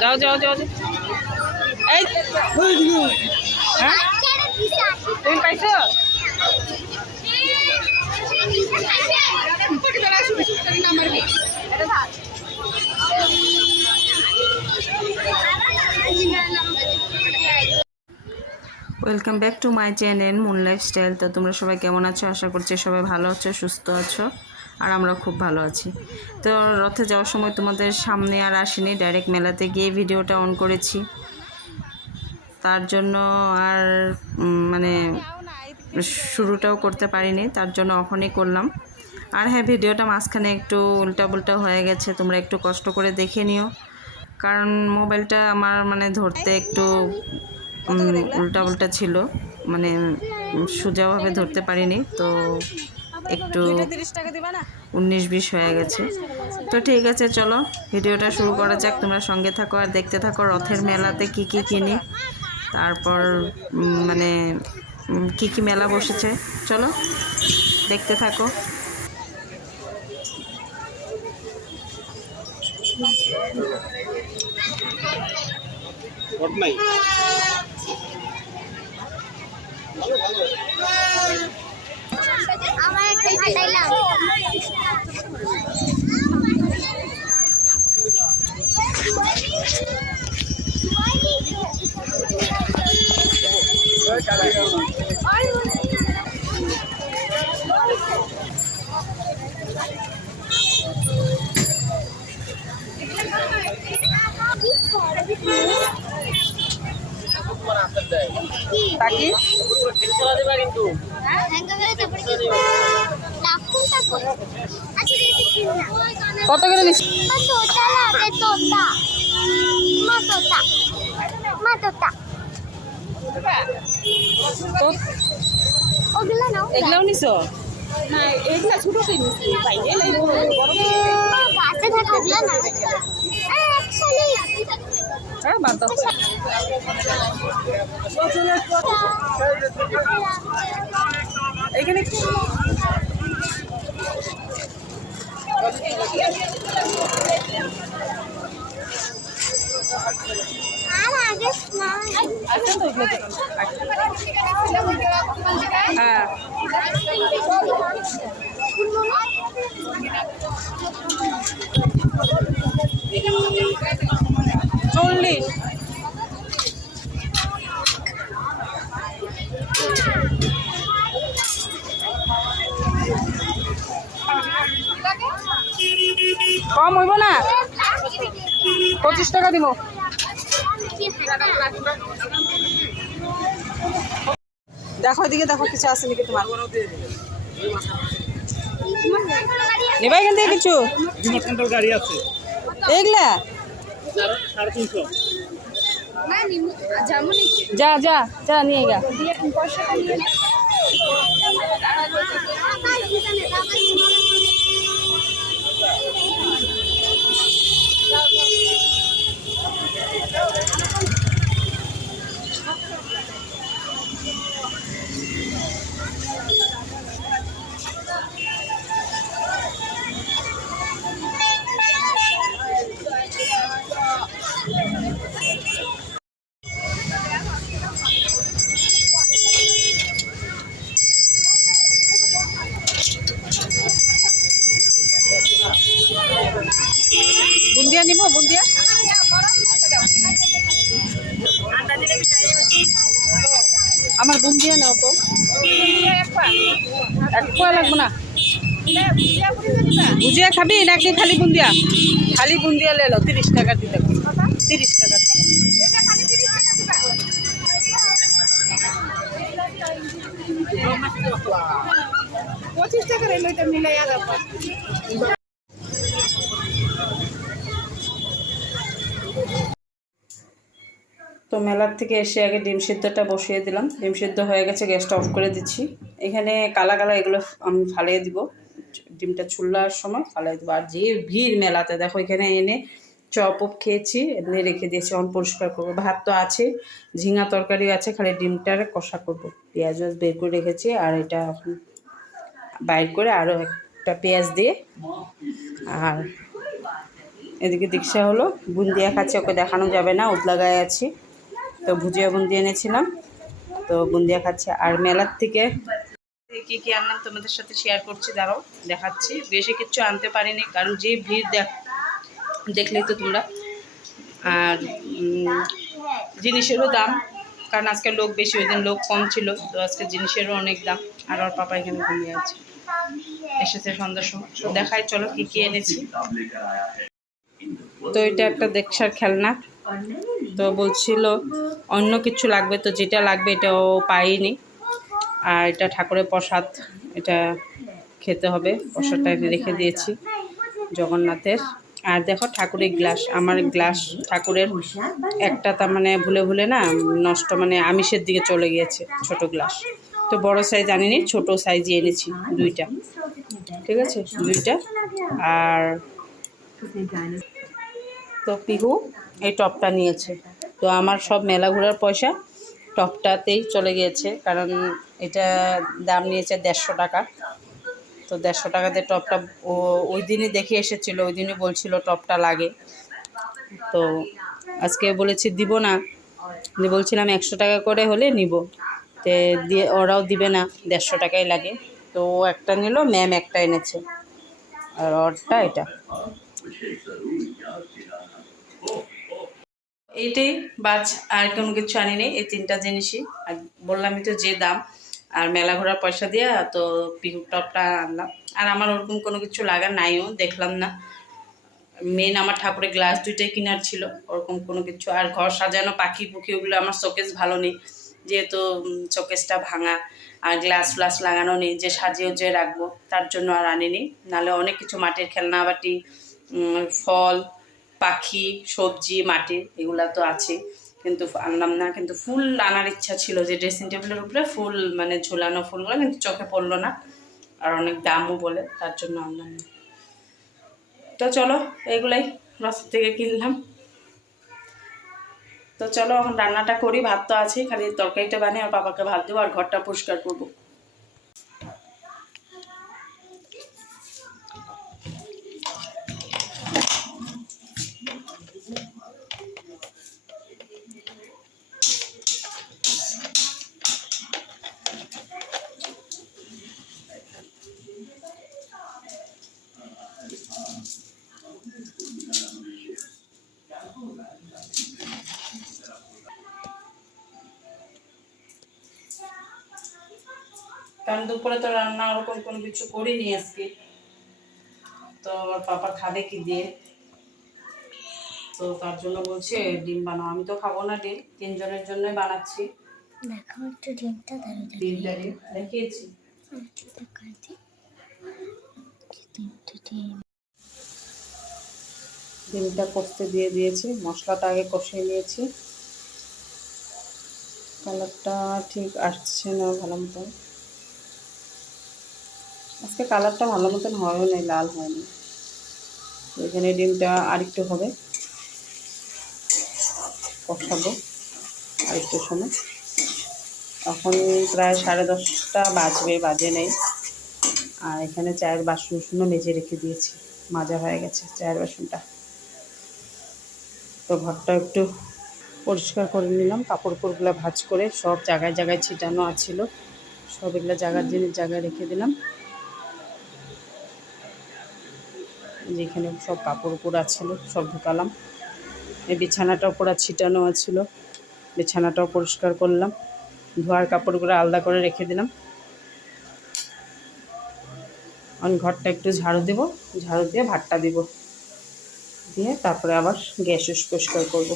যাও যাও যাও এই হ্যাঁ তুমি পাইছো welcome back to my channel moon lifestyle. তো তোমরা সবাই কেমন আছো? আশা করছি সবাই ভালো আছো, সুস্থ আছো, আর আমরা খুব ভালো আছি। তো রথে যাওয়ার সময় তোমাদের সামনে আর আসিনি, ডাইরেক্ট মেলাতে গিয়ে ভিডিওটা অন করেছি, তার জন্য আর মানে শুরুটাও করতে পারিনি, তার জন্য ওখানেই করলাম। আর হ্যাঁ, ভিডিওটা মাঝখানে একটু উল্টাপুল্টা হয়ে গেছে, তোমরা একটু কষ্ট করে দেখে নিও, কারণ মোবাইলটা আমার মানে ধরতে একটু উল্টা ছিল, মানে সোজাভাবে ধরতে পারিনি, তো একটু 19-20 হয়ে গেছে। তো ঠিক আছে, চলো ভিডিওটা শুরু করা যাক। তোমরা সঙ্গে থাকো আর দেখতে থাকো রথের মেলাতে কি কি কিনি, তারপর মানে কি কি মেলা বসেছে, চলো দেখতে থাকো। কত করে নিস? এগুলাও নিছো? না, এগুলা ছোট নিছি, বাইরে গাছে থাকা ওগুলা না। হ্যাঁ, বাদ দাও। এখানে হ্যাঁ, 40। কম হইব না, 25 টাকা দিব। দেখো এদিকে, দেখো কিছু আছে নাকি তোমার নেবা? এখান থেকে কিছু গাড়ি আছে, এগুলা 350। যা যা যা নিয়ে গা। বুন্দিয়া নিব, বুন্দিয়া আমার বুন্দিয়া নাও তো, এক পোয়া লাগবে না। ভুজিয়া খাবি নাকি খালি বুন্দিয়া? খালি বুন্দিয়া লে লো, 30 টাকা দিতে, 30 টাকা দিতে। তো মেলার থেকে এসে আগে ডিম সিদ্ধটা বসিয়ে দিলাম। ডিম সিদ্ধ হয়ে গেছে, গ্যাসটা অফ করে দিচ্ছি। এখানে কালা কালা এগুলো আমি ফালিয়ে দিব, ডিমটা চুলার সময় ফালিয়ে দেবো। আর যে ভিড় মেলাতে দেখো, এখানে এনে চপ খেয়েছি, এনে রেখে দিয়েছি, অন পরিষ্কার করবো। ভাত তো আছে, ঝিঙা তরকারি আছে, খালি ডিমটার কষা করবো। পেঁয়াজ বের করে রেখেছি, আর এটা এখন বাইর করে আরও একটা পেঁয়াজ দিয়ে। আর এদিকে দীক্ষা হলো বুন্দিয়া খাচ্ছে, ওকে দেখানো যাবে না, উতলা গায়ে আছি। তো ভুজিয়া বুন্দি এনেছিলাম, তো বুন্দিয়া খাচ্ছে। আর মেলার থেকে কী কী আনলাম তোমাদের সাথে শেয়ার করছি, দাঁড়াও দেখাচ্ছি। বেশি কিচ্ছু আনতে পারিনি, কারণ যে ভিড় দেখলেই তো তোমরা। আর জিনিসেরও দাম, কারণ আজকে লোক বেশি, ওই দিন লোক কম ছিল, তো আজকে জিনিসেরও অনেক দাম। আর ওর পাপা এখানে ঘুমিয়ে আছে, এসেছে সন্ধ্যার সময়। তো দেখাই চলো কী কী এনেছি। তো এটা একটা দেখছার খেলনা, তো বলছিল অন্য কিছু লাগবে, তো যেটা লাগবে এটাও পাইনি। আর এটা ঠাকুরের প্রসাদ, এটা খেতে হবে, প্রসাদটা রেখে দিয়েছি জগন্নাথের। আর দেখো ঠাকুরের গ্লাস, আমার গ্লাস ঠাকুরের একটা তার মানে ভুলে ভুলে না নষ্ট, মানে আমিষের দিকে চলে গিয়েছে, ছোট গ্লাস। তো বড় সাইজ আনিনি, ছোট সাইজই এনেছি দুইটা, ঠিক আছে দুইটা। আর তো পিহু এই টপটা নিয়েছে, তো আমার সব মেলা ঘোরার পয়সা টপটাতেই চলে গিয়েছে, কারণ এটা দাম নিয়েছে 150 টাকা। তো 150 টাকাতে টপটা ও ওই দিনই দেখে এসেছিলো, ওই দিনই বলছিল টপটা লাগে। তো আজকে বলেছি দিব না, যে বলছিলাম 100 টাকা করে হলে নিব, তো দিয়ে ওরাও দিবে না, 150 টাকাই লাগে। তো ও একটা নিল, ম্যাম একটা এনেছে, আর ওরটা এটা। এইটাই বাজ, আর কোনো কিছু আনি নেই, এই তিনটা জিনিসই। আর বললামই তো যে দাম, আর মেলা ঘোরার পয়সা দিয়ে তো পিহু টপটা আনলাম। আর আমার ওরকম কোনো কিছু লাগার নাইও, দেখলাম না। মেন আমার ঠাকুরের গ্লাস দুইটাই কেনার ছিল, ওরকম কোনো কিছু। আর ঘর সাজানো পাখি পুখি ওগুলো, আমার শোকেস ভালো নেই, যেহেতু শোকেসটা ভাঙা, আর গ্লাস ফ্লাস লাগানো নেই যে সাজিয়েও যে রাখবো, তার জন্য আর আনিনি। নাহলে অনেক কিছু মাটির খেলনা বাটি, ফল, পাখি, সবজি মাটির এগুলা তো আছে, কিন্তু আনলাম না। কিন্তু ফুল আনার ইচ্ছা ছিল, যে ড্রেসিং টেবিলের উপরে ফুল মানে ঝোলানো ফুলগুলো, কিন্তু চোখে পড়লো না, আর অনেক দামও বলে, তার জন্য আনলাম না। তো চলো এগুলাই রাস্তা থেকে কিনলাম। তো চলো এখন রান্নাটা করি, ভাত তো আছে, খালি তরকারিটা বানিয়ে আর পাপাকে ভাত দেবো, আর ঘরটা পরিষ্কার করবো। কারণ দুপুরে তো রান্না ওরকম কোনো কিছু করিনি আজকে, তো আমার পাপা খাবে কি দিয়ে, তো তার জন্য বলছে ডিম বানাও। আমি তো খাবো না ডিম, তিনজনের জন্যই বানাচ্ছি। দেখো একটু ডিমটা ডিমটা দেখিয়েছি। ডিমটা কষতে দিয়ে দিয়েছি, মশলাটা আগে কষিয়ে নিয়েছি। কালারটা ঠিক আসছে না ভালো মতন, আজকে কালারটা ভালো মতন হয়ও নাই, লাল হয়নি। এখানে ডিমটা আরেকটু হবে, কষাবো আরেকটু সময়। এখন প্রায় 10:30 বাজবে, বাজে নেই। আর এখানে চায়ের বাসনও মেজে রেখে দিয়েছি, মাজা হয়ে গেছে চায়ের বাসনটা। তো ঘরটা একটু পরিষ্কার করে নিলাম, কাপড়গুলো ভাঁজ করে সব জায়গায় জায়গায় ছিটানো আছিল, সব এগুলো জায়গার জিনিস জায়গায় রেখে দিলাম। যেখানে সব কাপড় আছিল সব ঢুকালাম। এই বিছানাটাও পুরো ছিটানো আছিল, বিছানাটাও পরিষ্কার করলাম, ধোয়ার কাপড়গুলো আলাদা করে রেখে দিলাম। এখন ঘরটা একটু ঝাড়ু দেবো, ঝাড়ু দিয়ে ভাতটা দিব, দিয়ে তারপরে আবার গ্যাস পরিষ্কার করব।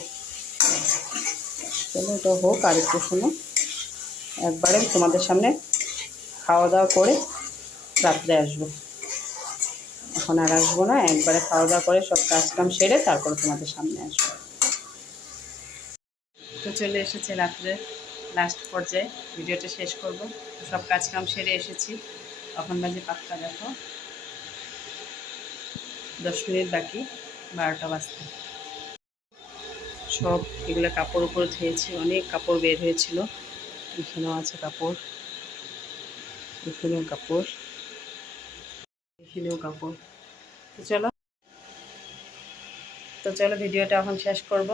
চলো এটা হোক, আর একটু সময় একবারে তোমাদের সামনে খাওয়া দাওয়া করে রাত্রে আসবো। এখন আর আসবো না, একবারে খাওয়া দাওয়া করে সব কাজ কাম সেরে তারপরে তোমাদের সামনে আসবো। তো চলে এসেছে রাত্রে লাস্ট পর্যায়ে, ভিডিওটা শেষ করব। তো সব কাজকাম সেরে এসেছি, এখন বাজে 5টা, দেখো 10 মিনিট বাকি 12টা বাজতে। সব এগুলো কাপড় উপরে ধুয়েছি, অনেক কাপড় বের হয়েছিল। এখানেও আছে কাপড়, এখানেও কাপড়, এখানেও কাপড়। তো চলো ভিডিওটা এখন শেষ করব।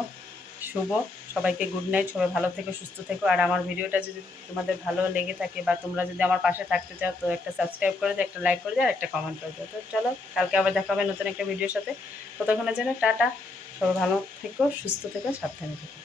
শুভ সবাইকে গুড নাইট, সবাই ভালো থেকো, সুস্থ থেকো। আর আমার ভিডিওটা যদি তোমাদের ভালো লেগে থাকে বা তোমরা যদি আমার পাশে থাকতে চাও, তো একটা সাবস্ক্রাইব করে দাও, একটা লাইক করে দাও আর একটা কমেন্ট করে দাও। তো চলো, কালকে আবার দেখা হবে নতুন একটা ভিডিওর সাথে। ততক্ষণের জন্য টাটা, সবাই ভালো থেকো, সুস্থ থেকো, সাবধানে থেকো।